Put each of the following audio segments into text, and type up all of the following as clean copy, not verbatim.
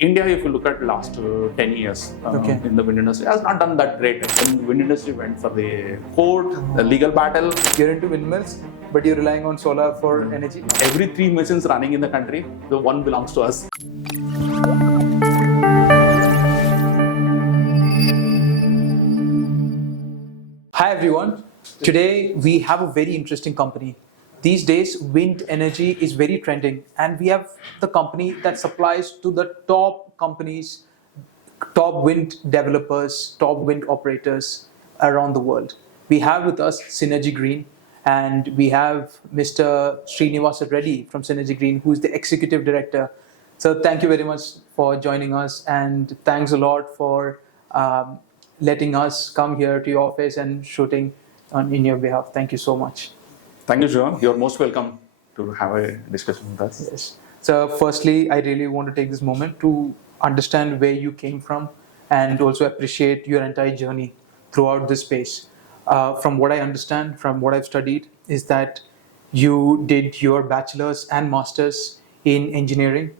India, if you look at last 10 years in the wind industry, has not done that great. When the wind industry went for the court, the legal battle. You're into windmills, but you're relying on solar for energy. Every 3 machines running in the country, the one belongs to us. Hi everyone. Today we have a very interesting company. These days, wind energy is very trending, and we have the company that supplies to the top companies, top wind developers, top wind operators around the world. We have with us Synergy Green, and we have Mr. Srinivasan Reddy from Synergy Green, who is the executive director. So thank you very much for joining us, and thanks a lot for letting us come here to your office and shooting in your behalf. Thank you so much. Thank you, Sreeram. You're most welcome to have a discussion with us. Yes. So firstly, I really want to take this moment to understand where you came from and also appreciate your entire journey throughout this space. From what I understand, from what I've studied, is that you did your bachelor's and master's in engineering,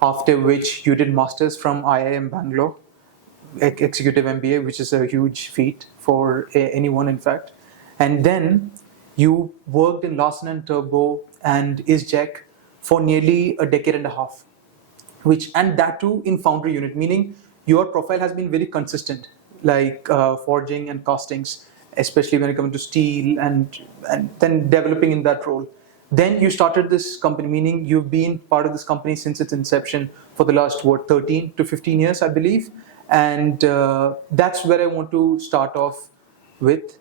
after which you did master's from IIM Bangalore, executive MBA, which is a huge feat for anyone, in fact. And then you worked in Larsen & Toubro and ISJEC for nearly a decade and a half, and that too in foundry unit, meaning your profile has been very consistent, like forging and castings, especially when it comes to steel, and then developing in that role. Then you started this company, meaning you've been part of this company since its inception for the last 13 to 15 years, I believe. And that's where I want to start off with.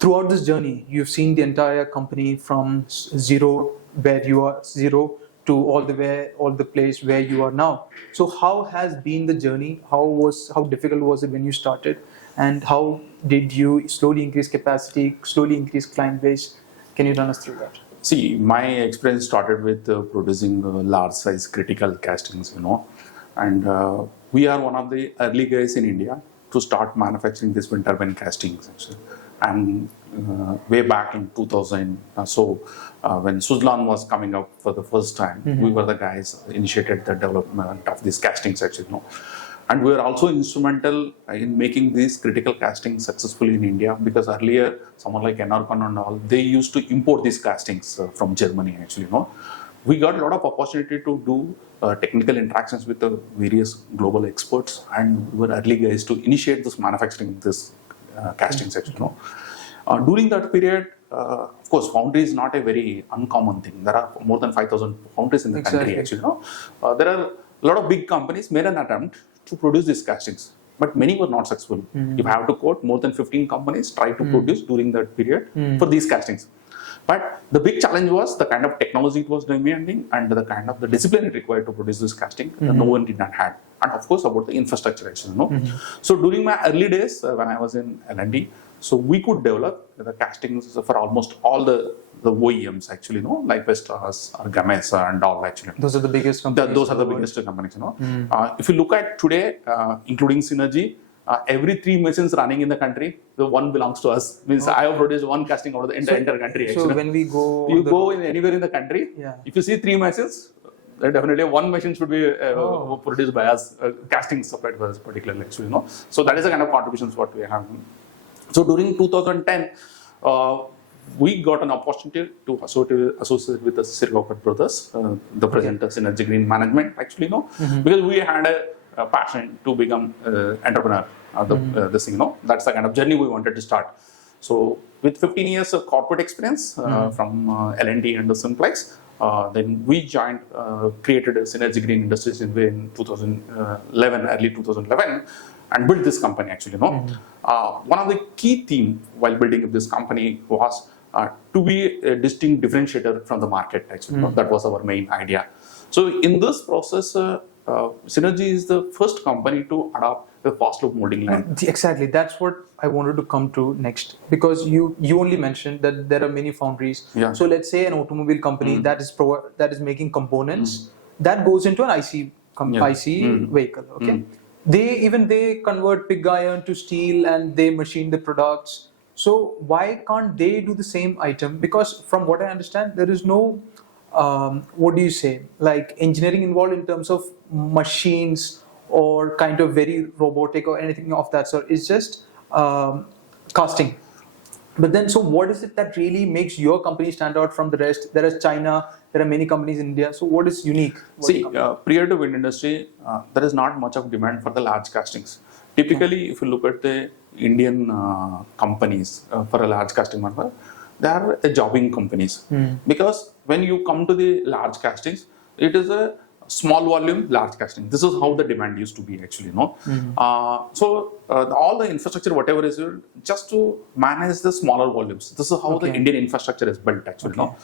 Throughout this journey, you've seen the entire company from zero, where you are zero, to all the place where you are now. So how has been the journey? How difficult was it when you started? And how did you slowly increase capacity, slowly increase client base? Can you run us through that? See, my experience started with producing large size critical castings, and we are one of the early guys in India to start manufacturing this wind turbine castings, actually. And way back in 2000, when Suzlon was coming up for the first time, we were the guys initiated the development of these castings, actually. And we were also instrumental in making these critical castings successfully in India, because earlier someone like Enercon and all, they used to import these castings from Germany, actually. We got a lot of opportunity to do technical interactions with the various global experts, and we were early guys to initiate this manufacturing this casting section. During that period, of course, foundry is not a very uncommon thing. There are more than 5,000 foundries in the country, actually. There are a lot of big companies made an attempt to produce these castings, but many were not successful. If I have to quote, more than 15 companies tried to produce during that period for these castings. But the big challenge was the kind of technology it was demanding and the kind of the discipline it required to produce this casting. No one did not have. And of course, about the infrastructure, actually. So during my early days, when I was in L&D, so we could develop the castings for almost all the OEMs, actually, like Vestas or Gamesa and all, actually. Those are the biggest companies. Those are the biggest companies, If you look at today, including Synergy, every 3 machines running in the country, the one belongs to us. Means I have produced one casting out of the entire country, actually. So when we go... You go in anywhere in the country, if you see 3 machines, definitely one machine should be produced by us, casting supplied by us particularly, actually. So that is the kind of contributions what we have. So during 2010, we got an opportunity to associate with the Srinivasan brothers, the present Synergy Green management, actually, because we had a passion to become entrepreneur. This thing, that's the kind of journey we wanted to start. So with 15 years of corporate experience from L&D and the Simplex, then we joined, created a Synergy Green Industries in 2011, early 2011, and built this company, actually. One of the key themes while building up this company was to be a distinct differentiator from the market, actually. That was our main idea. So in this process, Synergy is the first company to adopt the fast loop molding line. Exactly, that's what I wanted to come to next, because you only mentioned that there are many foundries. So let's say an automobile company that is making components that goes into an IC vehicle. Okay, they convert pig iron to steel and they machine the products. So why can't they do the same item? Because from what I understand, there is no what do you say, like engineering involved in terms of machines or kind of very robotic or anything of that sort. It's just casting. But then, so what is it that really makes your company stand out from the rest? There is China, there are many companies in India. So what is unique? See, prior to wind industry, there is not much of demand for the large castings. Typically, if you look at the Indian companies for a large casting manufacturer, they are jobbing companies. Because when you come to the large castings, it is a small volume, large casting. This is how the demand used to be actually, no? All the infrastructure, whatever is just to manage the smaller volumes. This is how the Indian infrastructure is built actually, no?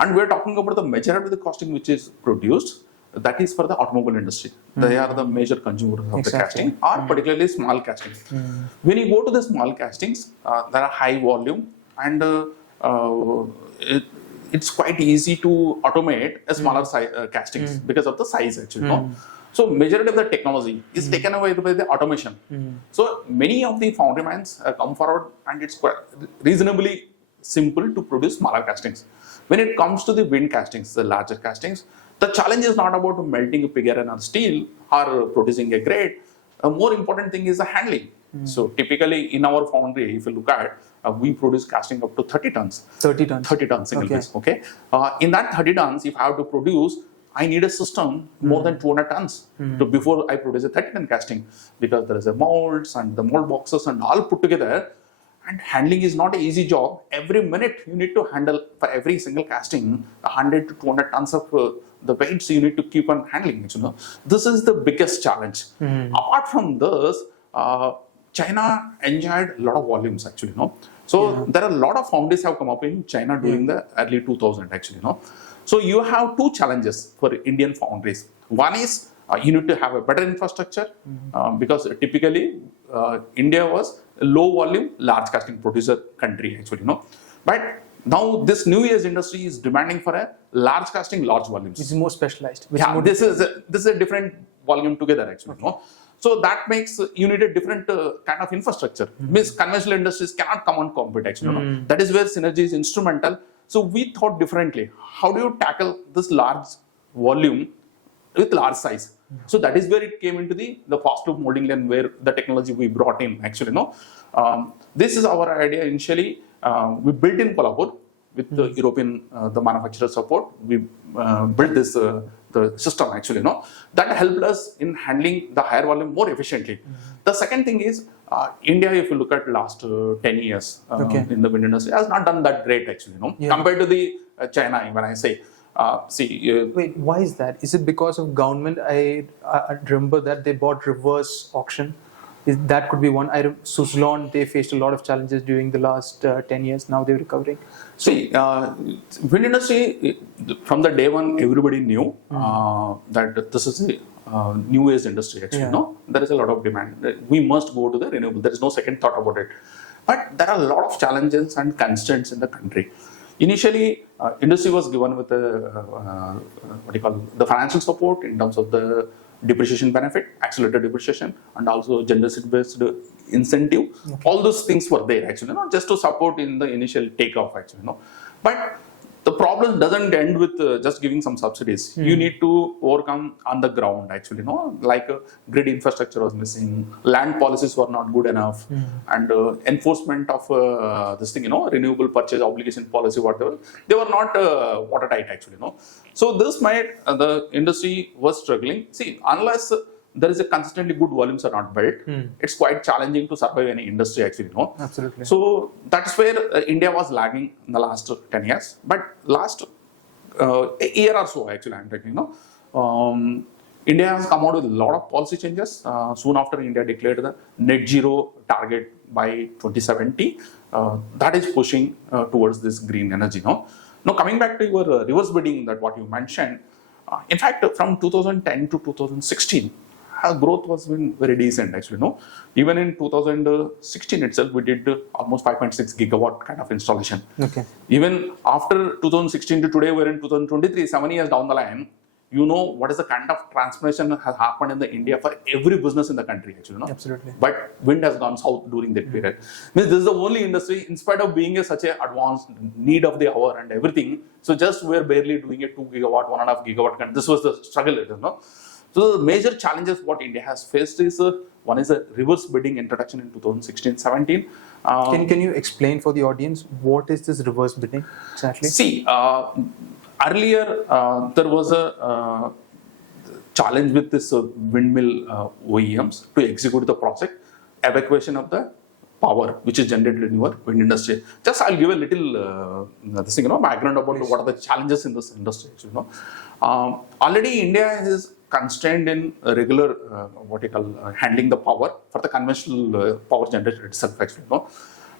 And we're talking about the majority of the casting which is produced, that is for the automobile industry. They are the major consumers of the casting, or particularly small casting. When you go to the small castings, there are high volume and it's quite easy to automate a smaller castings because of the size actually. No? So majority of the technology is taken away by the automation. So many of the foundry mines come forward and it's quite reasonably simple to produce smaller castings. When it comes to the wind castings, the larger castings, the challenge is not about melting a pig iron or steel or producing a grade. A more important thing is the handling. So typically in our foundry, if you look at, we produce casting up to 30 tons. 30 tons. 30 tons single piece. Okay. In that 30 tons, if I have to produce, I need a system more than 200 tons before I produce a 30 ton casting, because there is a molds and the mold boxes and all put together. And handling is not an easy job. Every minute you need to handle for every single casting 100 to 200 tons of the weights you need to keep on handling. You know, this is the biggest challenge. Apart from this, China enjoyed a lot of volumes actually. No, so there are a lot of foundries have come up in China during the early 2000 actually. No, so you have two challenges for Indian foundries. One is you need to have a better infrastructure because typically India was a low volume, large casting producer country actually, no. But now this new age industry is demanding for a large casting, large volumes. Which is more specialized. This is a different volume together actually, no. So that makes you need a different kind of infrastructure. Means conventional industries cannot come and compete actually. No? That is where synergy is instrumental. So we thought differently. How do you tackle this large volume with large size? So that is where it came into the fast loop molding line, where the technology we brought in actually. No, this is our idea initially. We built in Kolhapur with the European the manufacturer support. We built this the system actually. No, that helped us in handling the higher volume more efficiently. The second thing is India, if you look at last 10 years in the wind industry, has not done that great actually. No, compared to the China, when I say. Wait, why is that? Is it because of government? I remember that they bought reverse auction. That could be one. Suzlon, they faced a lot of challenges during the last 10 years. Now they're recovering. See, wind industry, from the day one, everybody knew that this is a new age industry actually. No, there is a lot of demand. We must go to the renewable. There is no second thought about it. But there are a lot of challenges and constraints in the country. Initially, industry was given with the financial support in terms of the depreciation benefit, accelerated depreciation, and also gender-based incentive. All those things were there actually, not just to support in the initial takeoff actually. No, but the problem doesn't end with just giving some subsidies. You need to overcome on the ground actually. No, like grid infrastructure was missing, land policies were not good enough, and enforcement of this thing, renewable purchase obligation policy, whatever, they were not watertight actually. No, so this made the industry was struggling. See, unless there is a consistently good volumes are not built, it's quite challenging to survive any industry actually. No, absolutely. So that's where India was lagging in the last 10 years. But last a year or so actually, I'm talking. India has come out with a lot of policy changes. Soon after, India declared the net zero target by 2070. That is pushing towards this green energy. No, now coming back to your reverse bidding, that what you mentioned. In fact, from 2010 to 2016. Growth was been very decent actually. No, even in 2016 itself, we did almost 5.6 gigawatt kind of installation. Okay. Even after 2016 to today, we're in 2023, 7 years down the line. you know what is the kind of transformation has happened in the India for every business in the country, actually, no? Absolutely. But wind has gone south during that period. Means this is the only industry, in spite of being such a advanced need of the hour and everything, so just we're barely doing a 2 gigawatt, 1.5 gigawatt. This was the struggle, you know. So the major challenges what India has faced is one is a reverse bidding introduction in 2016-17. Can you explain for the audience what is this reverse bidding exactly? See, earlier there was a challenge with this windmill OEMs to execute the project, evacuation of the power which is generated in your wind industry. Just I'll give a little this thing, you know, background about what are the challenges in this industry. You know, already India is constrained in regular what you call handling the power for the conventional power generator itself, actually, you know.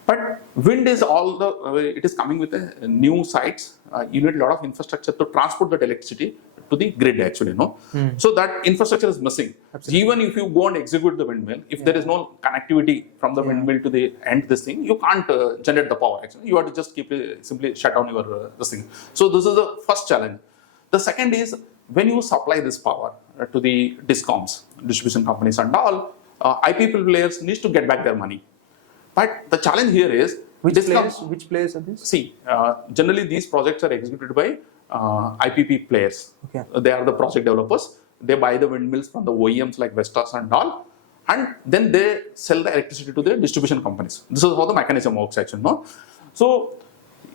But wind is all the it is coming with a new sites. You need a lot of infrastructure to transport that electricity to the grid, actually, no. So that infrastructure is missing. Absolutely. Even if you go and execute the windmill, if there is no connectivity from the windmill to the end, this thing, you can't generate the power. Actually, you have to just keep simply shut down your this thing. So this is the first challenge. The second is when you supply this power to the discoms, distribution companies, and all, IPP players needs to get back their money. But the challenge here is which players are these? See, generally these projects are executed by IPP players. Okay. They are the project developers. They buy the windmills from the OEMs like Vestas and all, and then they sell the electricity to the distribution companies. This is how the mechanism works, actually, no? So,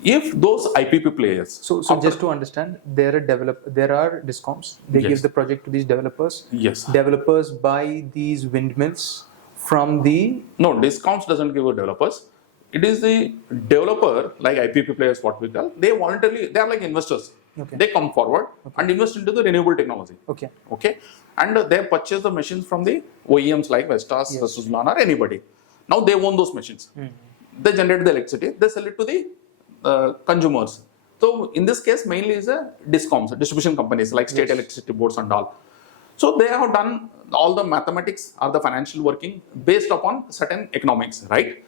if those IPP players... So just to understand, there are discoms. They give the project to these developers. Yes. Developers buy these windmills from the... No, discounts doesn't give a developers. It is the developer, like IPP players, what we call, they voluntarily, they are like investors. Okay. They come forward and invest into the renewable technology. Okay. Okay. And they purchase the machines from the OEMs like Vestas, Suzlon, or anybody. Now they own those machines. They generate the electricity, they sell it to the consumers. So in this case, mainly is a discoms, distribution companies like state electricity boards and all. So they have done all the mathematics or the financial working based upon certain economics, right?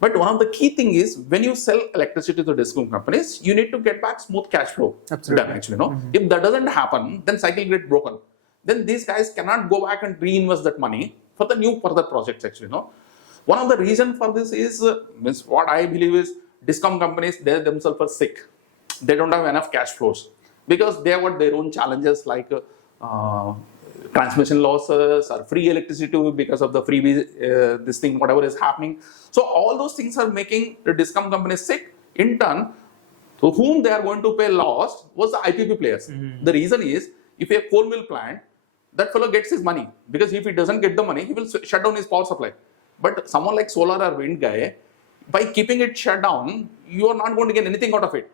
But one of the key thing is when you sell electricity to discom companies, you need to get back smooth cash flow. Absolutely. Done, actually, no? If that doesn't happen, then cycle gets broken. Then these guys cannot go back and reinvest that money for the new further projects, actually, no? One of the reason for this is, means what I believe is discom companies, they themselves are sick. They don't have enough cash flows because they have got their own challenges like transmission losses or free electricity because of the freebie, this thing, whatever is happening. So all those things are making the discom companies sick. In turn, to whom they are going to pay loss was the IPP players. The reason is, if a coal mill plant, that fellow gets his money because if he doesn't get the money, he will shut down his power supply. But someone like solar or wind guy, by keeping it shut down, you are not going to get anything out of it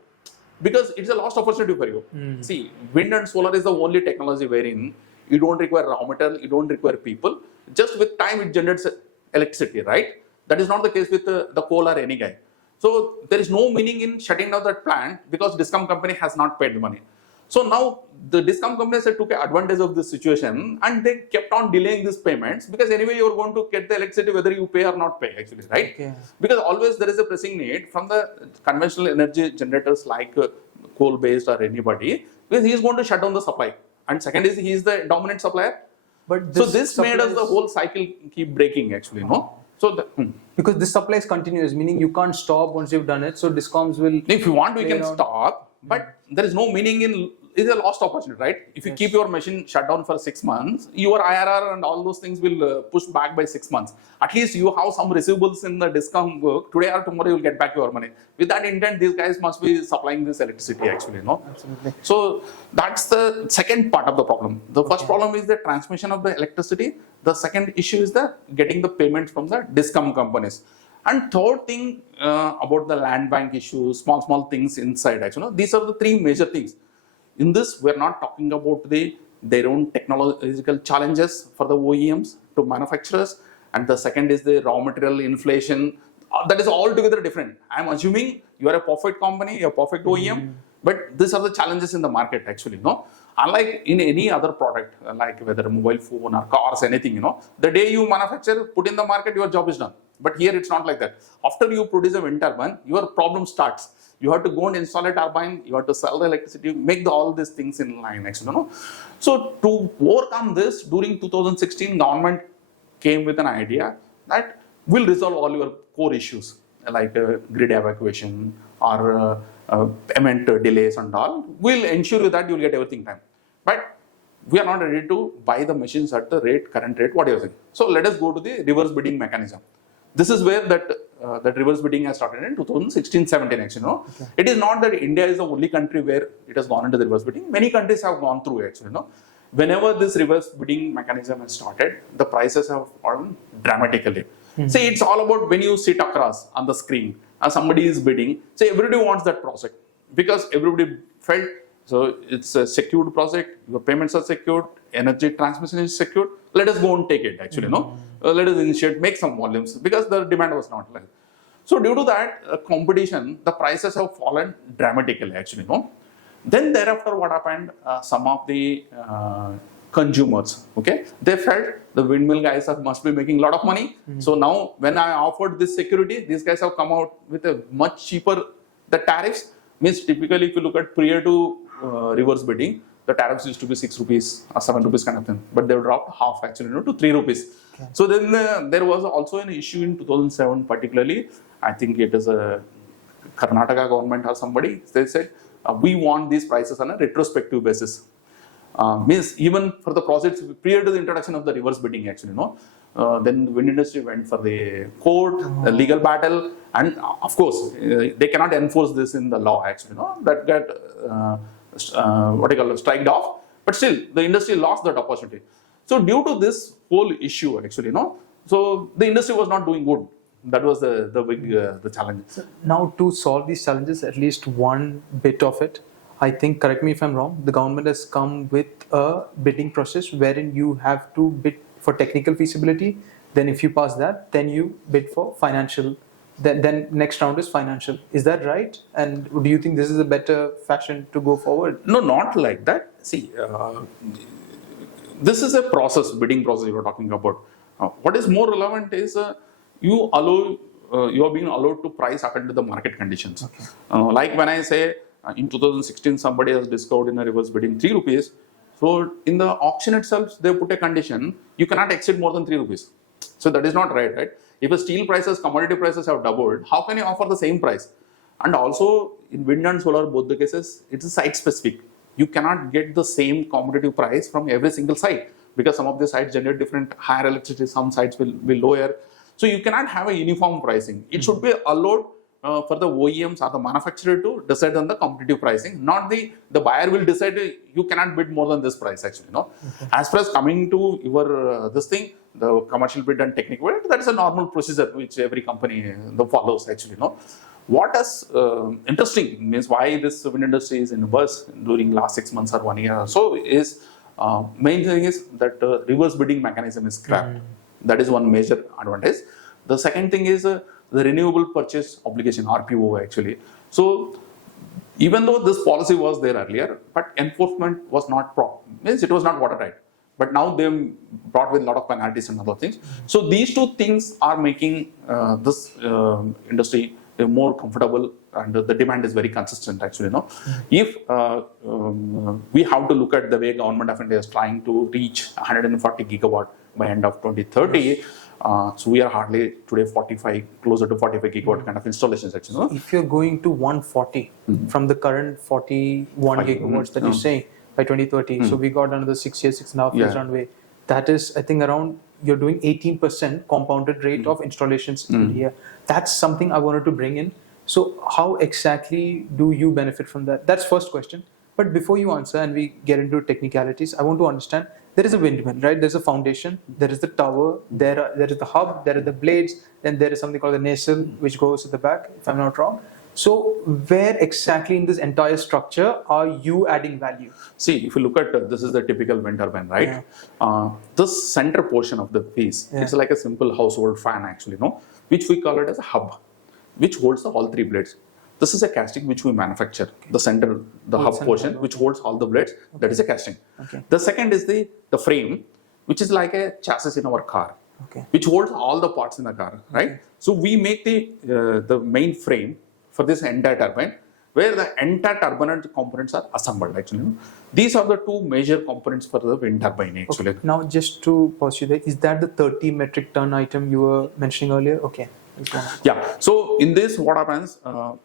because it's a lost opportunity for you. See, wind and solar is the only technology wherein you don't require raw material, you don't require people. Just with time, it generates electricity, right? That is not the case with the coal or any guy. So there is no meaning in shutting down that plant because discom company has not paid the money. So now the discom companies took advantage of this situation and they kept on delaying these payments because anyway you are going to get the electricity whether you pay or not pay, actually, right? Okay. Because always there is a pressing need from the conventional energy generators like coal-based or anybody because he is going to shut down the supply. And second is he is the dominant supplier. But this made us the whole cycle keep breaking, actually, no? So because this supply is continuous, meaning you can't stop once you've done it. So discoms will... If you want, we can stop, but there is no meaning in... It's a lost opportunity, right? If you keep your machine shut down for 6 months, your IRR and all those things will push back by 6 months. At least you have some receivables in the discom book. Today or tomorrow, you will get back your money. With that intent, these guys must be supplying this electricity, actually, no? Absolutely. So that's the second part of the problem. The first problem is the transmission of the electricity. The second issue is the getting the payments from the discom companies. And third thing about the land bank issue, small things inside, actually, these are the three major things. In this, we're not talking about their own technological challenges for the OEMs to manufacturers. And the second is the raw material inflation. That is altogether different. I'm assuming you are a perfect company, a perfect OEM, but these are the challenges in the market, actually, no? Unlike in any other product, like whether a mobile phone or cars, anything, the day you manufacture, put in the market, your job is done. But here it's not like that. After you produce a wind turbine, your problem starts. You have to go and install a turbine, you have to sell the electricity, make all these things in line actually, So to overcome this, during 2016, government came with an idea that will resolve all your core issues like grid evacuation or payment delays and all. Will ensure you that you will get everything time. But we are not ready to buy the machines at the current rate, what you are saying. So let us go to the reverse bidding mechanism. This is where that reverse bidding has started in 2016-17 actually. Okay. It is not that India is the only country where it has gone into the reverse bidding. Many countries have gone through actually. Whenever this reverse bidding mechanism has started, the prices have fallen dramatically. See, it's all about when you sit across on the screen and somebody is bidding. Say everybody wants that project because everybody felt so it's a secured project. Your payments are secured. Energy transmission is secured. Let us go and take it actually. Let us initiate, make some volumes because the demand was not like. So due to that competition, the prices have fallen dramatically actually. Then thereafter, what happened? Some of the consumers, okay, they felt the windmill guys must be making a lot of money. So now when I offered this security, these guys have come out with a much cheaper the tariffs. Means typically if you look at prior to reverse bidding, the tariffs used to be 6 rupees or 7 rupees kind of thing, but they dropped half actually to 3 rupees. Okay. So then there was also an issue in 2007 particularly. I think it is a Karnataka government or somebody, they said we want these prices on a retrospective basis. Means even for the projects prior to the introduction of the reverse bidding actually, then the wind industry went for the court, the legal battle, and of course they cannot enforce this in the law actually, that got what you call striked off, but still the industry lost that opportunity. So due to this whole issue actually, so the industry was not doing good. That was the big the challenge. So now to solve these challenges, at least one bit of it, I think, correct me if I'm wrong, the government has come with a bidding process wherein you have to bid for technical feasibility. Then if you pass that, then you bid for financial. Then next round is financial. Is that right? And do you think this is a better fashion to go forward? No, not like that. See, this is a process, bidding process you were talking about. What is more relevant is you are being allowed to price according to the market conditions. Okay. Like when I say in 2016 somebody has discovered in a reverse bidding 3 rupees. So in the auction itself, they put a condition, you cannot exceed more than 3 rupees. So that is not right? If a steel prices, commodity prices have doubled, how can you offer the same price? And also in wind and solar, both the cases, it is site specific. You cannot get the same competitive price from every single site because some of the sites generate different higher electricity, some sites will be lower. So you cannot have a uniform pricing. It should be allowed for the OEMs or the manufacturer to decide on the competitive pricing, not the buyer will decide you cannot bid more than this price actually. Okay. As far as coming to your this thing, the commercial bid and technical bid, that is a normal procedure which every company follows actually. What is interesting means why this wind industry is in reverse during last 6 months or 1 year or so is main thing is that reverse bidding mechanism is scrapped. That is one major advantage. The second thing is the renewable purchase obligation, RPO actually. So even though this policy was there earlier, but enforcement was not means it was not watertight. But now they brought with a lot of penalties and other things. So these two things are making this industry more comfortable, and the demand is very consistent actually. If we have to look at the way government of India is trying to reach 140 gigawatt by end of 2030. Yes. So we are hardly today closer to 45 gigawatt kind of installations actually. If you're going to 140 from the current 41 gigawatts that you're saying by 2030, so we got another 6 years, 6.5 years runway. That is, I think, around you're doing 18% compounded rate of installations in India. That's something I wanted to bring in. So how exactly do you benefit from that? That's first question. But before you answer and we get into technicalities, I want to understand, there is a windmill, right? There's a foundation, there is the tower, there is the hub, there are the blades, then there is something called the nacelle, which goes at the back, if I'm not wrong. So where exactly in this entire structure are you adding value? See, if you look at this is the typical wind turbine, right? Yeah. This center portion of the piece, it's like a simple household fan actually, which we call it as a hub, which holds all 3 blades. This is a casting which we manufacture. Okay. The center, the hub portion, which holds all the blades, that is a casting. Okay. The second is the frame, which is like a chassis in our car. Okay. which holds all the parts in the car, right? Okay. So we make the main frame for this entire turbine, where the entire turbine and components are assembled. Actually, these are the two major components for the wind turbine. Actually, Okay. Now, just to pause you there, is that the 30 metric ton item you were mentioning earlier? Okay. yeah. So in this, what happens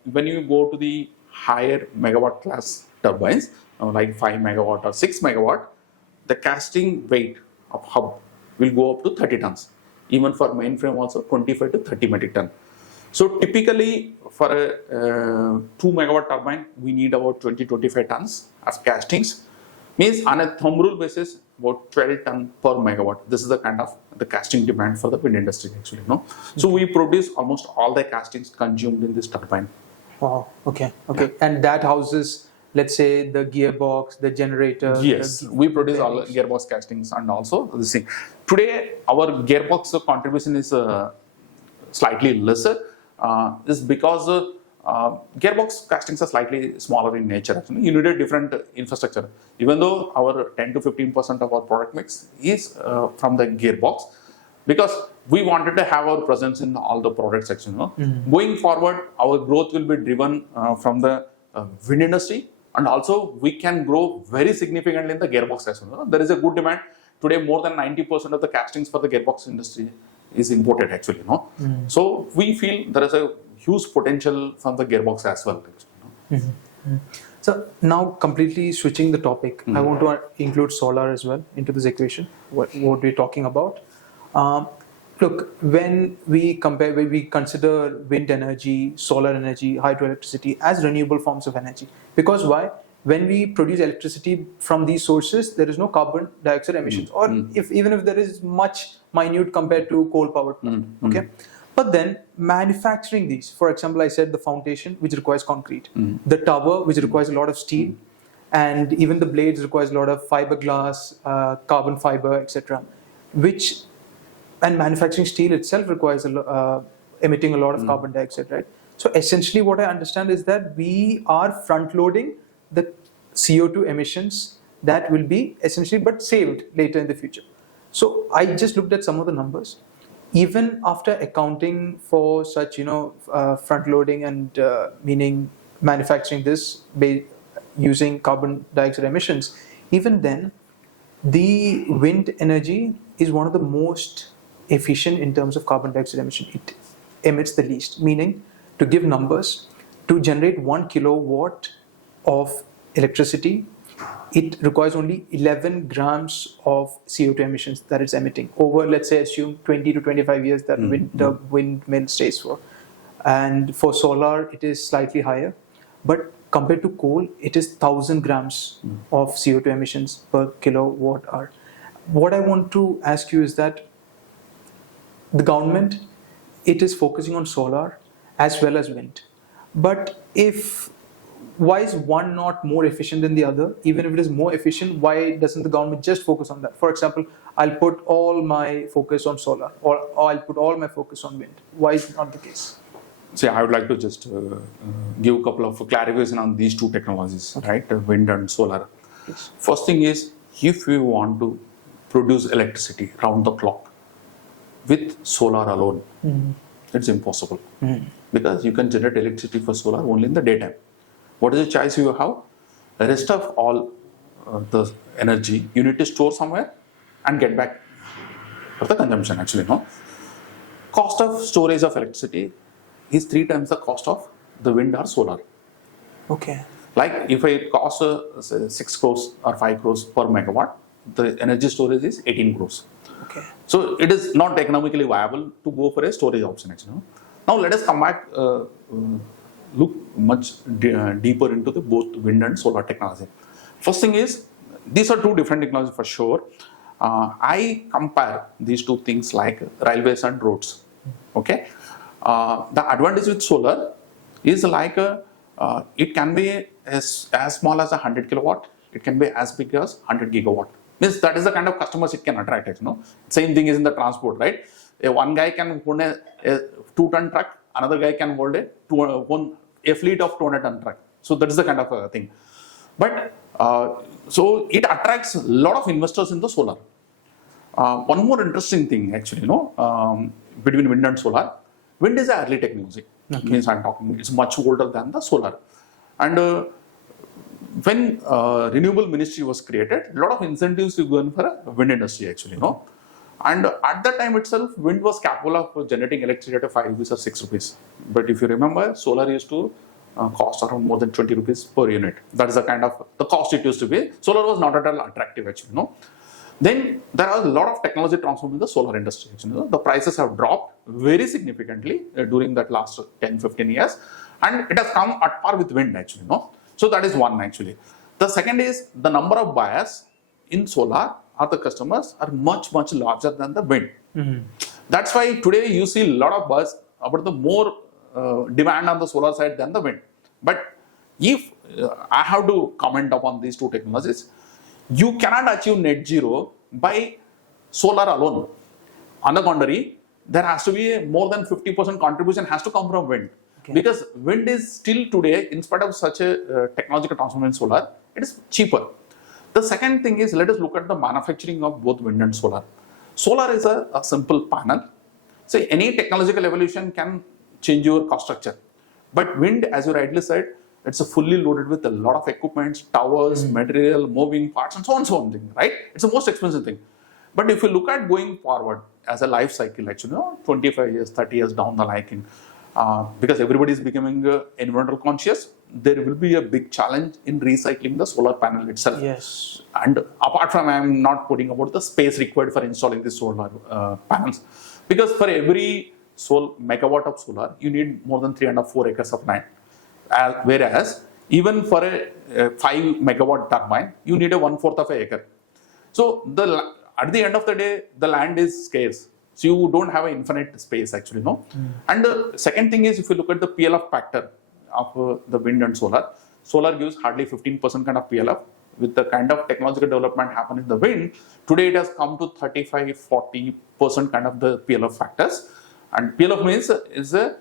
when you go to the higher megawatt class turbines, like 5 megawatt or 6 megawatt, the casting weight of hub will go up to 30 tons. Even for mainframe also 25 to 30 metric ton. So typically for a 2 megawatt turbine, we need about 20-25 tons of castings. Means on a thumb rule basis, about 12 ton per megawatt. This is the kind of the casting demand for the wind industry actually. No, so we produce almost all the castings consumed in this turbine. Wow. Okay. Okay. And that houses, let's say, the gearbox, the generator. Yes, we produce all gearbox castings and also this thing. Today, our gearbox contribution is slightly lesser. Is because gearbox castings are slightly smaller in nature. Actually, you need a different infrastructure. Even though our 10 to 15% of our product mix is from the gearbox, because we wanted to have our presence in all the product section. Going forward, our growth will be driven from the wind industry, and also we can grow very significantly in the gearbox section. There is a good demand today. More than 90% of the castings for the gearbox industry is imported actually. So we feel there is a huge potential from the gearbox as well. So now, completely switching the topic, I want to include solar as well into this equation. What we're talking about. Look, when we consider wind energy, solar energy, hydroelectricity as renewable forms of energy. Because why? When we produce electricity from these sources, there is no carbon dioxide emissions, or even if there is much minute compared to coal powered plant. Okay. But then manufacturing these, for example, I said the foundation, which requires concrete, the tower, which requires a lot of steel, and even the blades requires a lot of fiberglass, carbon fiber, etc. And manufacturing steel itself requires emitting a lot of carbon dioxide, right? So essentially what I understand is that we are front loading the CO2 emissions that will be essentially but saved later in the future. So I just looked at some of the numbers. Even after accounting for such, front loading and meaning manufacturing this using carbon dioxide emissions, even then, the wind energy is one of the most efficient in terms of carbon dioxide emission. It emits the least, meaning, to give numbers, to generate 1 kilowatt of electricity, it requires only 11 grams of CO2 emissions that it's emitting over, let's say, assume 20 to 25 years that the windmill stays for. And for solar, it is slightly higher. But compared to coal, it is 1,000 grams of CO2 emissions per kilowatt hour. What I want to ask you is that the government, it is focusing on solar as well as wind. But why is one not more efficient than the other? Even if it is more efficient, why doesn't the government just focus on that? For example, I'll put all my focus on solar, or I'll put all my focus on wind. Why is it not the case? See, I would like to just give a couple of clarification on these two technologies, right? Wind and solar. Yes. First thing is, if we want to produce electricity round the clock with solar alone, it's impossible. Because you can generate electricity for solar only in the daytime. What is the choice you have? The rest of all the energy you need to store somewhere and get back for the consumption actually. Cost of storage of electricity is 3 times the cost of the wind or solar. Okay. Like if it costs 6 crores or 5 crores per megawatt, the energy storage is 18 crores. Okay. So it is not economically viable to go for a storage option actually. Now let us come back, look much deeper into the both wind and solar technology. First thing is, these are two different technologies for sure. I compare these two things like railways and roads. Okay. The advantage with solar is like it can be as small as 100 kilowatt. It can be as big as 100 gigawatt. Means that is the kind of customers it can attract. Same thing is in the transport, right? One guy can hold a 2-ton truck. Another guy can hold a fleet of 200-ton truck. So that is the kind of thing. But so it attracts a lot of investors in the solar. One more interesting thing, actually, between wind and solar. Wind is an early technology. Means I'm talking, it's much older than the solar. And when renewable ministry was created, a lot of incentives were given for wind industry, actually, And at that time itself, wind was capable of generating electricity at 5 rupees or 6 rupees. But if you remember, solar used to cost around more than 20 rupees per unit. That is the kind of the cost it used to be. Solar was not at all attractive, actually, Then there are a lot of technology transformed in the solar industry. Actually, The prices have dropped very significantly during that last 10-15 years, and it has come at par with wind, actually. So that is one, actually. The second is the number of buyers in solar or the customers are much larger than the wind. That's why today you see a lot of buzz about the more demand on the solar side than the wind. But if I have to comment upon these two technologies, you cannot achieve net zero by solar alone. On the contrary, there has to be more than 50% contribution has to come from wind. Okay. Because wind is still today, in spite of such a technological transformation in solar, it is cheaper. The second thing is, let us look at the manufacturing of both wind and solar. Solar is a simple panel. So any technological evolution can change your cost structure. But wind, as you rightly said, it's fully loaded with a lot of equipment, towers, material, moving parts, and so on, right? It's the most expensive thing. But if you look at going forward as a life cycle, actually, 25 years, 30 years down the line, because everybody is becoming environmental conscious, there will be a big challenge in recycling the solar panel itself. Yes. And apart from, I am not putting about the space required for installing the solar panels, because for every megawatt of solar, you need more than 3.5-4 acres of land. Whereas even for a 5 megawatt turbine, you need a 1/4 of an acre. So at the end of the day, the land is scarce. So you don't have an infinite space, actually, And the second thing is, if you look at the PLF factor of the wind and solar gives hardly 15% kind of PLF. With the kind of technological development happening in the wind, today it has come to 35-40% kind of the PLF factors. And PLF means is a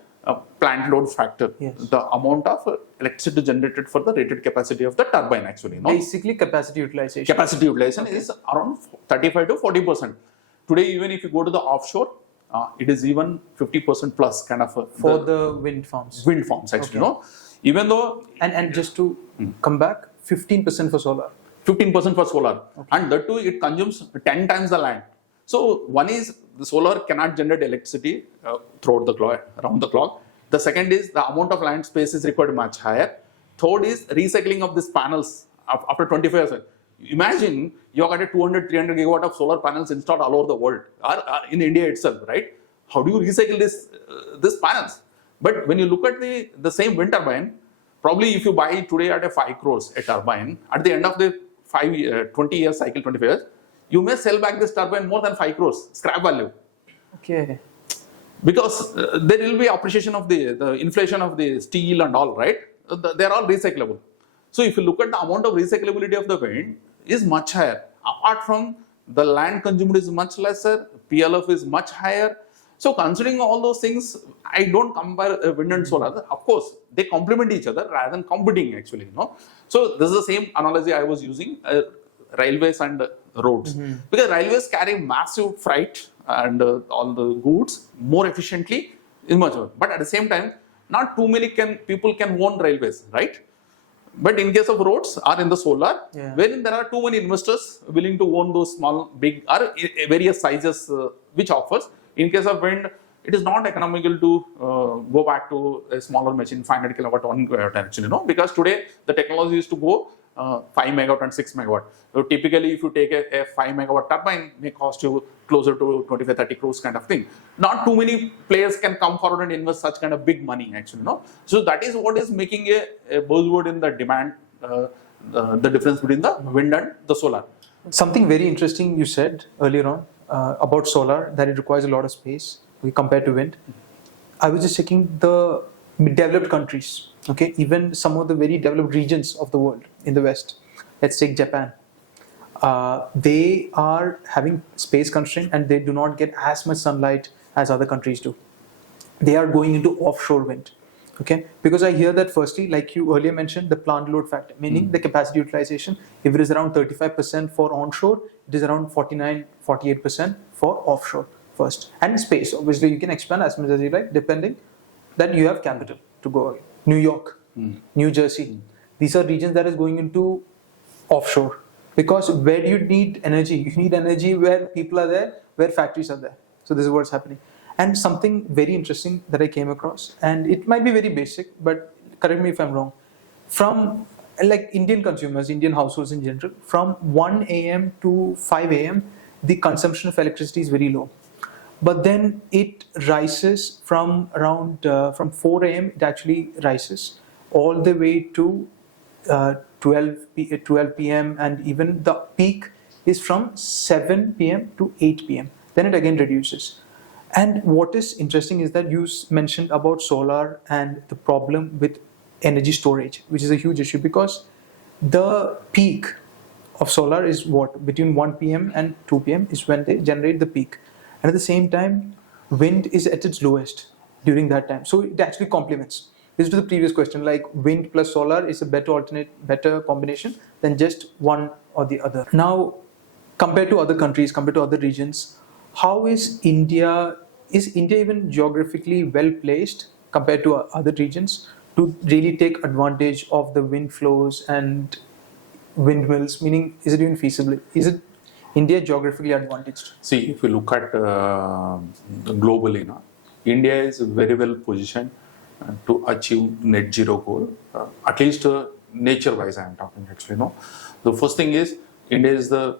plant load factor, the amount of electricity generated for the rated capacity of the turbine, actually. Basically, capacity utilization. Capacity utilization is around 35-40%. Today, even if you go to the offshore, it is even 50% plus kind of for the wind farms. Wind farms, actually, Even though and just to come back, 15% for solar. 15% for solar, and that too it consumes 10 times the land. So one is the solar cannot generate electricity throughout the clock, around the clock. The second is the amount of land space is required much higher. Third is recycling of these panels after 25 years. Imagine you got a 200-300 gigawatt of solar panels installed all over the world, or in India itself, right? How do you recycle these panels? But when you look at the same wind turbine, probably if you buy today at a 5 crores a turbine, at the end of the 20-year cycle, 25 years, you may sell back this turbine more than 5 crores, scrap value. Okay. Because there will be appreciation of the inflation of the steel and all, right? They are all recyclable. So if you look at the amount of recyclability of the wind is much higher. Apart from the land consumed is much lesser, PLF is much higher. So considering all those things, I don't compare wind and solar. Of course, they complement each other rather than competing, actually. So this is the same analogy I was using, railways and roads. Because railways carry massive freight and all the goods more efficiently in much more. But at the same time, not too many people can own railways, right? But in case of roads or in the solar, wherein there are too many investors willing to own those small, big or various sizes which offers. In case of wind, it is not economical to go back to a smaller machine, 500 kilowatt, 1 kilowatt, actually, because today the technology is to go 5 megawatt and 6 megawatt. So typically, if you take a 5 megawatt turbine, may cost you closer to 25-30 crores kind of thing. Not too many players can come forward and invest such kind of big money, actually. So that is what is making a buzzword in the demand, the difference between the wind and the solar. Something very interesting you said earlier on about solar, that it requires a lot of space compared to wind. I was just checking the developed countries, okay, even some of the very developed regions of the world in the West. Let's take Japan. They are having space constraint and they do not get as much sunlight as other countries do. They are going into offshore wind. Okay, because I hear that firstly, like you earlier mentioned, the plant load factor, meaning the capacity utilization, if it is around 35% for onshore, it is around 48% for offshore first. And space, obviously, you can expand as much as you like, depending that you have capital to go. New York, New Jersey, these are regions that is going into offshore. Because where do you need energy? You need energy where people are there, where factories are there. So this is what's happening. And something very interesting that I came across, and it might be very basic, but correct me if I'm wrong. From like Indian consumers, Indian households in general, from 1 a.m. to 5 a.m., the consumption of electricity is very low. But then it rises from around from 4 a.m. It actually rises all the way to 12 p.m. and even the peak is from 7 p.m. to 8 p.m. Then it again reduces. And what is interesting is that you mentioned about solar and the problem with energy storage, which is a huge issue because the peak of solar is what? Between 1 p.m. and 2 p.m. is when they generate the peak. And at the same time, wind is at its lowest during that time. So it actually complements. This is to the previous question, like wind plus solar is a better combination than just one or the other. Now, compared to other countries, compared to other regions, how is India even geographically well placed compared to other regions to really take advantage of the wind flows and windmills? Meaning, is it even feasible? Is it India geographically advantaged? See, if you look at globally, India is very well positioned to achieve net zero goal. At least nature-wise, I am talking actually. No, the first thing is India is the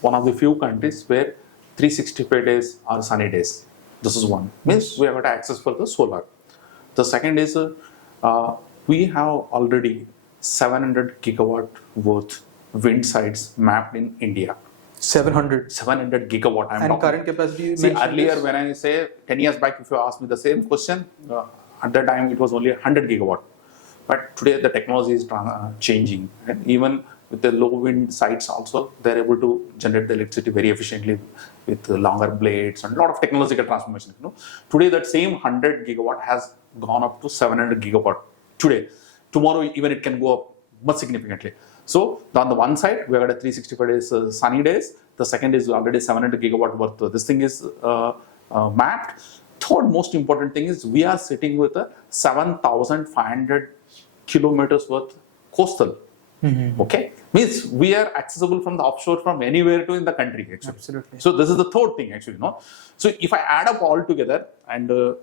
one of the few countries where 365 days are sunny days. This is one. Means we have got access for the solar. The second is we have already 700 gigawatt worth wind sites mapped in India. 700 gigawatt. I'm and talking. current capacity you See, mentioned earlier is? when I say 10 years back, if you asked me the same question, at that time it was only 100 gigawatt. But today the technology is changing, and even with the low wind sites also, they're able to generate the electricity very efficiently with longer blades and a lot of technological transformation. Today that same 100 gigawatt has gone up to 700 gigawatt today. Tomorrow even it can go up much significantly. So on the one side we have got a 365 days sunny days. The second is already 700 gigawatt worth. This thing is mapped. Third most important thing is we are sitting with a 7,500 kilometers worth coastal. Okay, means we are accessible from the offshore from anywhere to in the country actually. Absolutely. So this is the third thing actually. So if I add up all together, and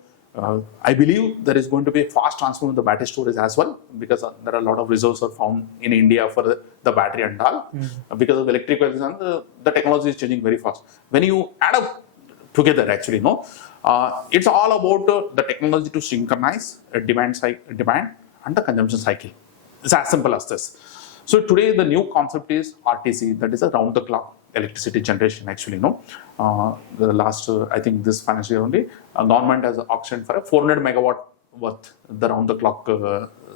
I believe there is going to be a fast transfer in the battery storage as well, because there are a lot of reserves are found in India for the battery and all. Because of electric vehicles and the technology is changing very fast. When you add up together actually, it's all about the technology to synchronize demand and the consumption cycle. It's as simple as this. So today the new concept is RTC, that is a round the clock electricity generation actually. The last I think this financial year only, government has auctioned for a 400 megawatt worth the round the clock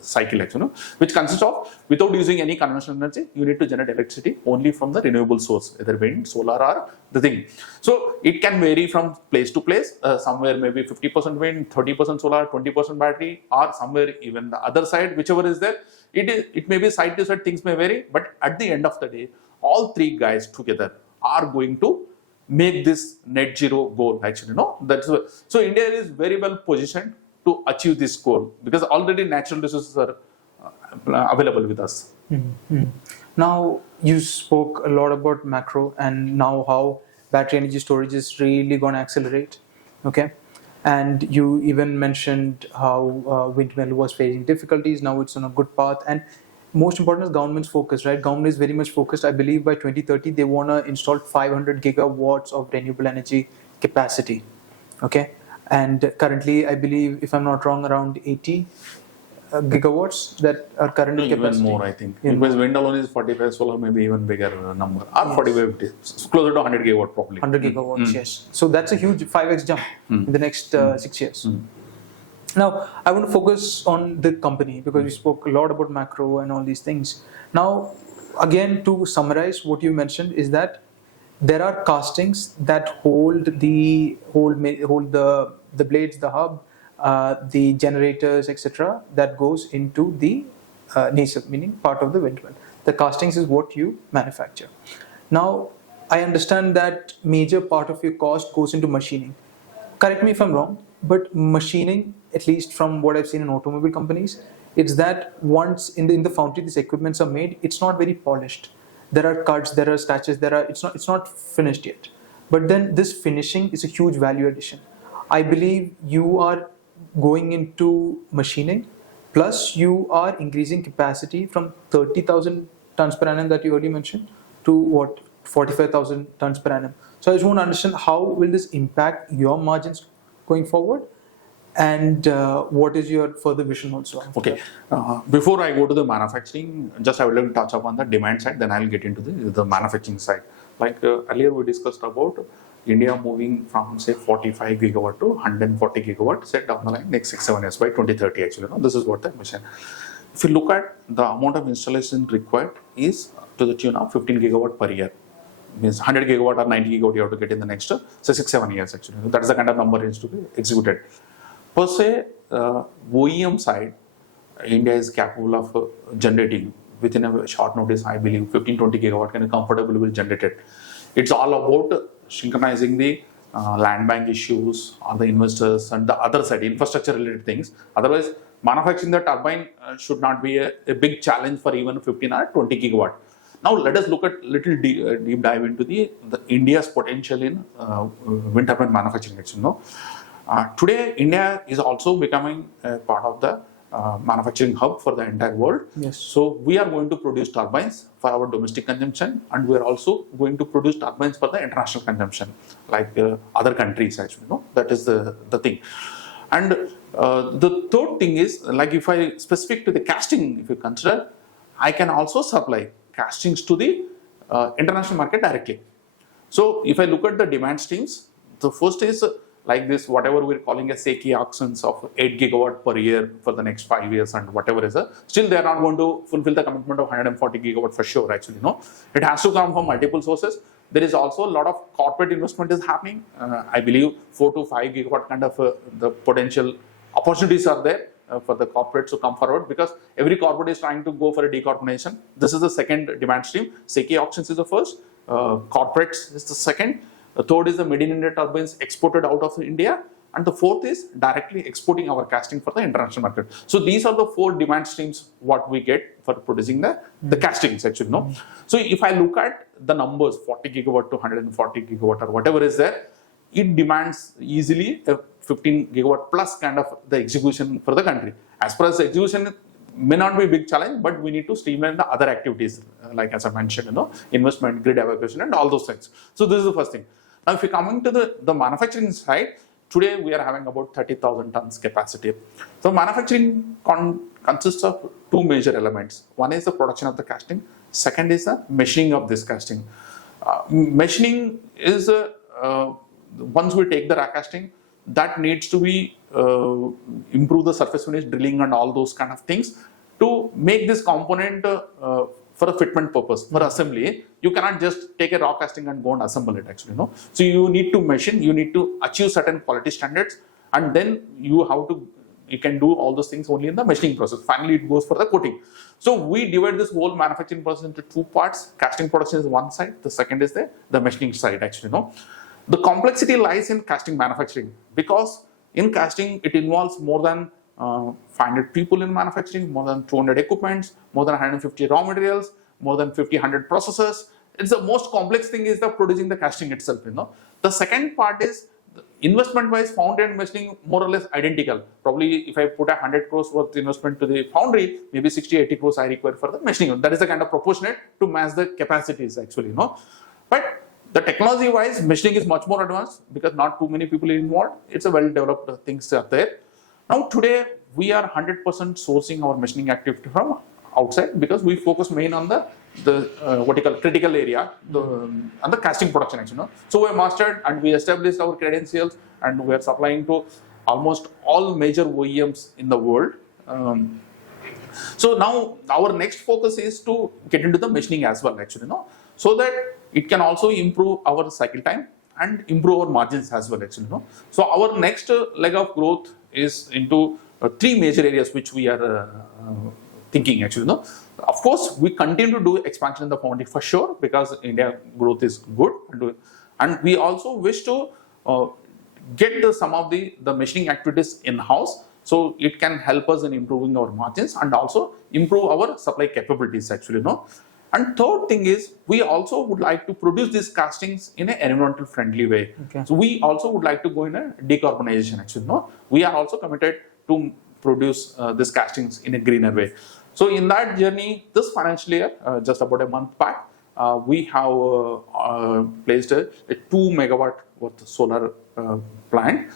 cycle actually, which consists of without using any conventional energy, you need to generate electricity only from the renewable source, either wind, solar or the thing. So it can vary from place to place, somewhere maybe 50% wind, 30% solar, 20% battery, or somewhere even the other side, whichever is there. It may be side to side, things may vary, but at the end of the day, all three guys together are going to make this net zero goal actually. So India is very well positioned to achieve this goal because already natural resources are available with us. Now you spoke a lot about macro and now how battery energy storage is really going to accelerate. Okay, and you even mentioned how windmill was facing difficulties. Now it's on a good path, and most important is government's focus, right? Government is very much focused. I believe by 2030 they want to install 500 gigawatts of renewable energy capacity. Okay, and currently I believe, if I'm not wrong, around 80 gigawatts that are currently Even capacity. more, I think. Because wind alone is 45, solar maybe even bigger number. Or 45, 50. It's closer to 100 gigawatt probably. 100 gigawatts, yes. So that's a huge 5x jump in the next 6 years. Now, I want to focus on the company because we spoke a lot about macro and all these things. Now, again, to summarize what you mentioned is that there are castings that hold the blades, the hub, the generators, etc., that goes into the nacelle, meaning part of the windmill. The castings is what you manufacture. Now, I understand that major part of your cost goes into machining. Correct me if I'm wrong, but machining, at least from what I've seen in automobile companies, it's that once in the foundry these equipments are made, it's not very polished. There are cuts, there are scratches, it's not finished yet. But then this finishing is a huge value addition. I believe you are going into machining, plus you are increasing capacity from 30,000 tons per annum that you already mentioned to what, 45,000 tons per annum. So I just want to understand how will this impact your margins going forward, and what is your further vision also? Okay, before I go to the manufacturing, just I would like to touch upon the demand side, then I'll get into the manufacturing side. Like earlier we discussed about India moving from say 45 gigawatt to 140 gigawatt, say down the line next 6-7 years by 2030 actually. This is what the mission. If you look at the amount of installation required is to the tune of 15 gigawatt per year. Means 100 gigawatt or 90 gigawatt you have to get in the next say 6-7 years actually. That is the kind of number is to be executed. Per se, OEM side, India is capable of generating within a short notice, I believe 15-20 gigawatt can comfortably be generated. It's all about synchronizing the land bank issues or the investors and the other side, infrastructure related things. Otherwise, manufacturing the turbine should not be a big challenge for even 15 or 20 gigawatt. Now let us look at little deep dive into the India's potential in wind turbine manufacturing. Today, India is also becoming a part of the manufacturing hub for the entire world. Yes. So we are going to produce turbines for our domestic consumption, and we are also going to produce turbines for the international consumption, like other countries actually. That is the thing. And the third thing is, like if I specific to the casting, if you consider, I can also supply castings to the international market directly. So if I look at the demand streams, the first is like this, whatever we're calling a SECI auctions of 8 gigawatt per year for the next 5 years and whatever is still they are not going to fulfill the commitment of 140 gigawatt for sure actually. It has to come from multiple sources. There is also a lot of corporate investment is happening. I believe 4 to 5 gigawatt kind of the potential opportunities are there for the corporates to come forward, because every corporate is trying to go for a decarbonization. This is the second demand stream. SECI auctions is the first, corporates is the second. The third is the made in India turbines exported out of India, and the fourth is directly exporting our casting for the international market. So these are the four demand streams what we get for producing the castings actually. So if I look at the numbers 40 gigawatt to 140 gigawatt or whatever is there, it demands easily a 15 gigawatt plus kind of the execution for the country. As far as the execution may not be a big challenge, but we need to streamline the other activities, like as I mentioned, investment, grid evacuation and all those things. So this is the first thing. Now if you're coming to the manufacturing side, today we are having about 30,000 tons capacity. So manufacturing consists of two major elements. One is the production of the casting. Second is the machining of this casting. Machining is once we take the raw casting, that needs to be improve the surface finish, drilling and all those kind of things to make this component for a fitment purpose, for assembly. You cannot just take a raw casting and go and assemble it actually. So you need to machine, you need to achieve certain quality standards, and then you can do all those things only in the machining process. Finally, it goes for the coating. So we divide this whole manufacturing process into two parts. Casting production is one side, the second is the machining side actually. The complexity lies in casting manufacturing, because in casting it involves more than 500 people in manufacturing, more than 200 equipments, more than 150 raw materials, more than 100 processes. It's the most complex thing is the producing the casting itself. The second part is investment wise, foundry and machining more or less identical. Probably if I put 100 crores worth investment to the foundry, maybe 60-80 crores I require for the machining. That is the kind of proportionate to match the capacities actually. But the technology wise, machining is much more advanced because not too many people are involved. It's a well developed things are there. Now today we are 100% sourcing our machining activity from outside, because we focus main on the what you call critical area, and the casting production actually. So we mastered and we established our credentials, and we are supplying to almost all major OEMs in the world. So now our next focus is to get into the machining as well actually, so that it can also improve our cycle time and improve our margins as well actually. So our next leg of growth is into three major areas which we are thinking actually. No, of course we continue to do expansion in the foundry for sure because India growth is good, and we also wish to get some of the machining activities in house, so it can help us in improving our margins and also improve our supply capabilities actually. No, and third thing is we also would like to produce these castings in an environmental friendly way. Okay. So we also would like to go in a decarbonization actually. No, we are also committed to produce these castings in a greener way. So in that journey, this financial year, just about a month back, we have placed a 2 megawatt worth solar plant,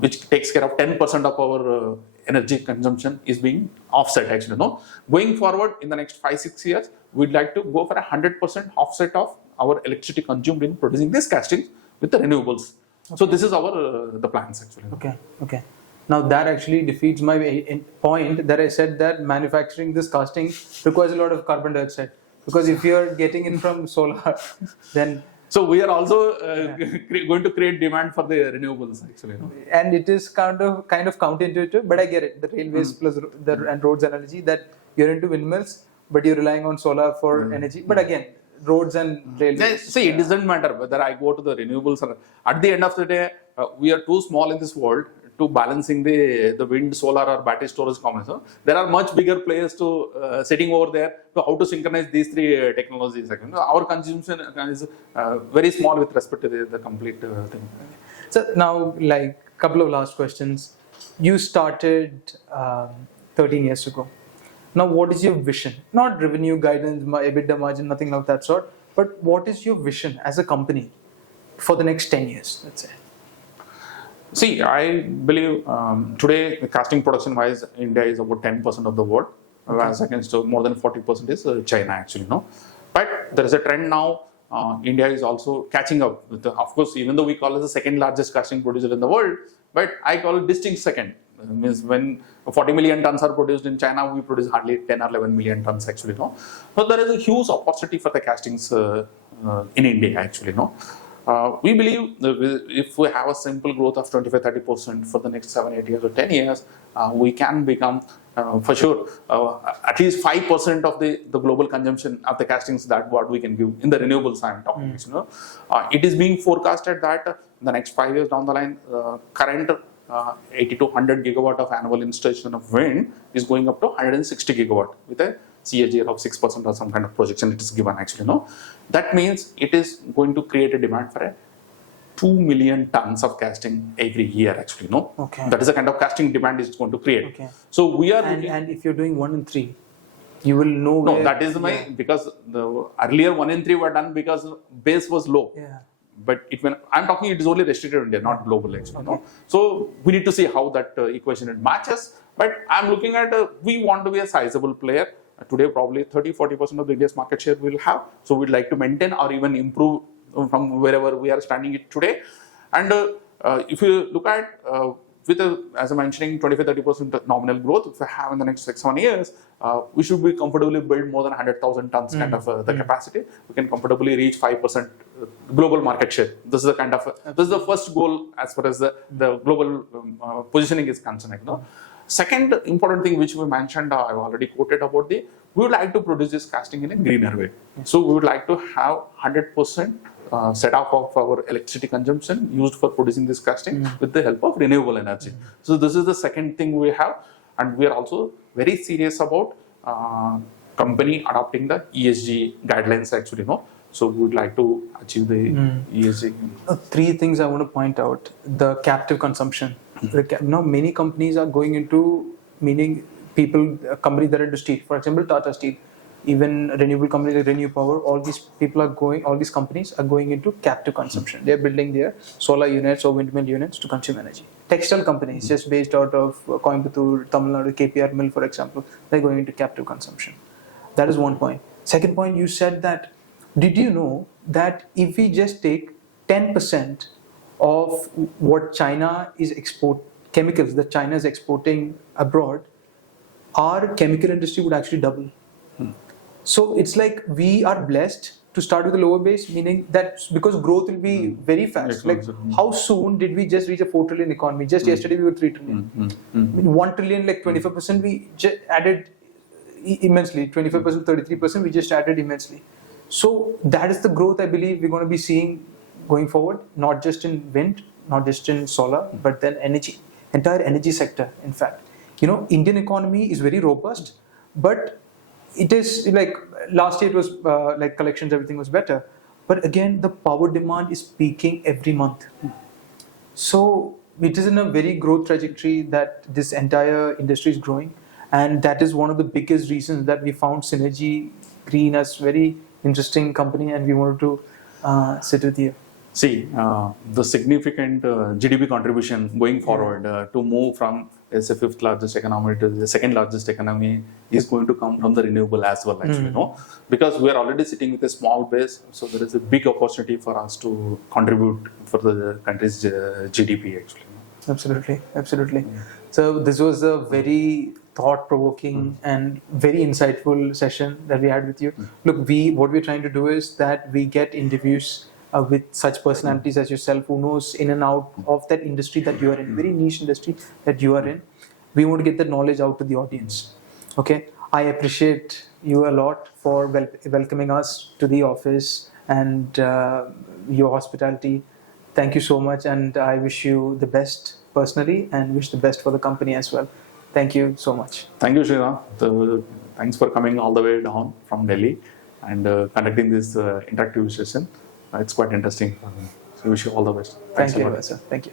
which takes care of 10% of our energy consumption is being offset actually. No, going forward in the next 5-6 years, we'd like to go for 100% offset of our electricity consumed in producing these castings with the renewables. Okay. So this is our the plans actually. Okay. Now that actually defeats my point that I said that manufacturing this casting requires a lot of carbon dioxide, because if you're getting in from solar, then so we are also going to create demand for the renewables actually. No? And it is kind of counterintuitive, but I get it. The railways plus and roads analogy, that you're into windmills, but you're relying on solar for energy. But again, roads and railways. See, it doesn't matter whether I go to the renewables or at the end of the day, we are too small in this world to balancing the wind, solar or battery storage combination. There are much bigger players to sitting over there to how to synchronize these three technologies. Our consumption is very small with respect to the complete thing. So now, like, couple of last questions. You started 13 years ago. Now, what is your vision? Not revenue guidance, EBITDA margin, nothing of that sort. But what is your vision as a company for the next 10 years, let's say? See, I believe today the casting production wise, India is about 10% of the world, as against more than 40% is China actually. No, but there is a trend now. India is also catching up with of course, even though we call it the second largest casting producer in the world, but I call it distinct second. Means when 40 million tons are produced in China, we produce hardly 10 or 11 million tons actually. No, so there is a huge opportunity for the castings in India actually. No. We believe if we have a simple growth of 25-30% for the next 7-8 years or 10 years, we can become for sure at least 5% of the global consumption of the castings that what we can give in the renewables I'm talking. It is being forecasted that in the next 5 years down the line, current 80 to 100 gigawatt of annual installation of wind is going up to 160 gigawatt with a CAGR of 6% or some kind of projection it is given actually. No, that means it is going to create a demand for a 2 million tons of casting every year actually. No, okay. That is the kind of casting demand it's going to create. Okay. So we are and if you're doing 1 in 3, you will know. No, that is my because the earlier 1 in 3 were done because base was low. Yeah. But I'm talking, it is only restricted to India, not global actually. Okay. No? So we need to see how that equation it matches. But I'm looking at we want to be a sizable player. Today, probably 30-40% of the India's market share we'll have. So we'd like to maintain or even improve from wherever we are standing it today. And if you look at with as I'm mentioning 25-30% nominal growth, if we have in the next 6-7 years, we should be comfortably build more than 100,000 tons kind of the capacity. We can comfortably reach 5% global market share. This is the kind of this is the first goal as far as the global positioning is concerned. You know? Second important thing which we mentioned, I've already quoted about we would like to produce this casting in a greener way. So we would like to have 100% set off of our electricity consumption used for producing this casting with the help of renewable energy. So this is the second thing we have, and we are also very serious about company adopting the ESG guidelines actually. So we would like to achieve the ESG. 3 things I want to point out. The captive consumption. Now many companies are going into, meaning companies that are into steel, for example Tata Steel, even renewable companies like Renew Power, all these companies are going into captive consumption. They're building their solar units or windmill units to consume energy. Textile companies just based out of Coimbatore, Tamil Nadu, KPR mill for example, they're going into captive consumption. That is one point. Second point, you said that, did you know that if we just take 10% of what China is chemicals that China is exporting abroad, our chemical industry would actually double. So it's like we are blessed to start with a lower base, meaning that because growth will be very fast. Like, how soon did we just reach a 4 trillion economy? Just yesterday we were 3 trillion. I mean, 1 trillion, like 25%, we just added immensely. 25%, 33%, we just added immensely. So that is the growth I believe we're going to be seeing going forward, not just in wind, not just in solar, but then energy, entire energy sector. In fact, Indian economy is very robust, but it is like last year it was like collections, everything was better, but again the power demand is peaking every month. So it is in a very growth trajectory that this entire industry is growing, and that is one of the biggest reasons that we found Synergy Green as very interesting company, and we wanted to sit with you. See, the significant GDP contribution going forward to move from as the fifth largest economy to the second largest economy is going to come from the renewable as well, actually, because we are already sitting with a small base, so there is a big opportunity for us to contribute for the country's GDP, actually. Absolutely, absolutely. So this was a very thought-provoking and very insightful session that we had with you. Look, what we're trying to do is that we get interviews with such personalities as yourself, who knows in and out of that industry that you are in, very niche industry that you are in. We want to get that knowledge out to the audience. Okay, I appreciate you a lot for welcoming us to the office and your hospitality. Thank you so much, and I wish you the best personally and wish the best for the company as well. Thank you so much. Thank you, Srinath. Thanks for coming all the way down from Delhi and conducting this interactive session. It's quite interesting for me. So, wish you all the best. Thank you, sir. Thank you.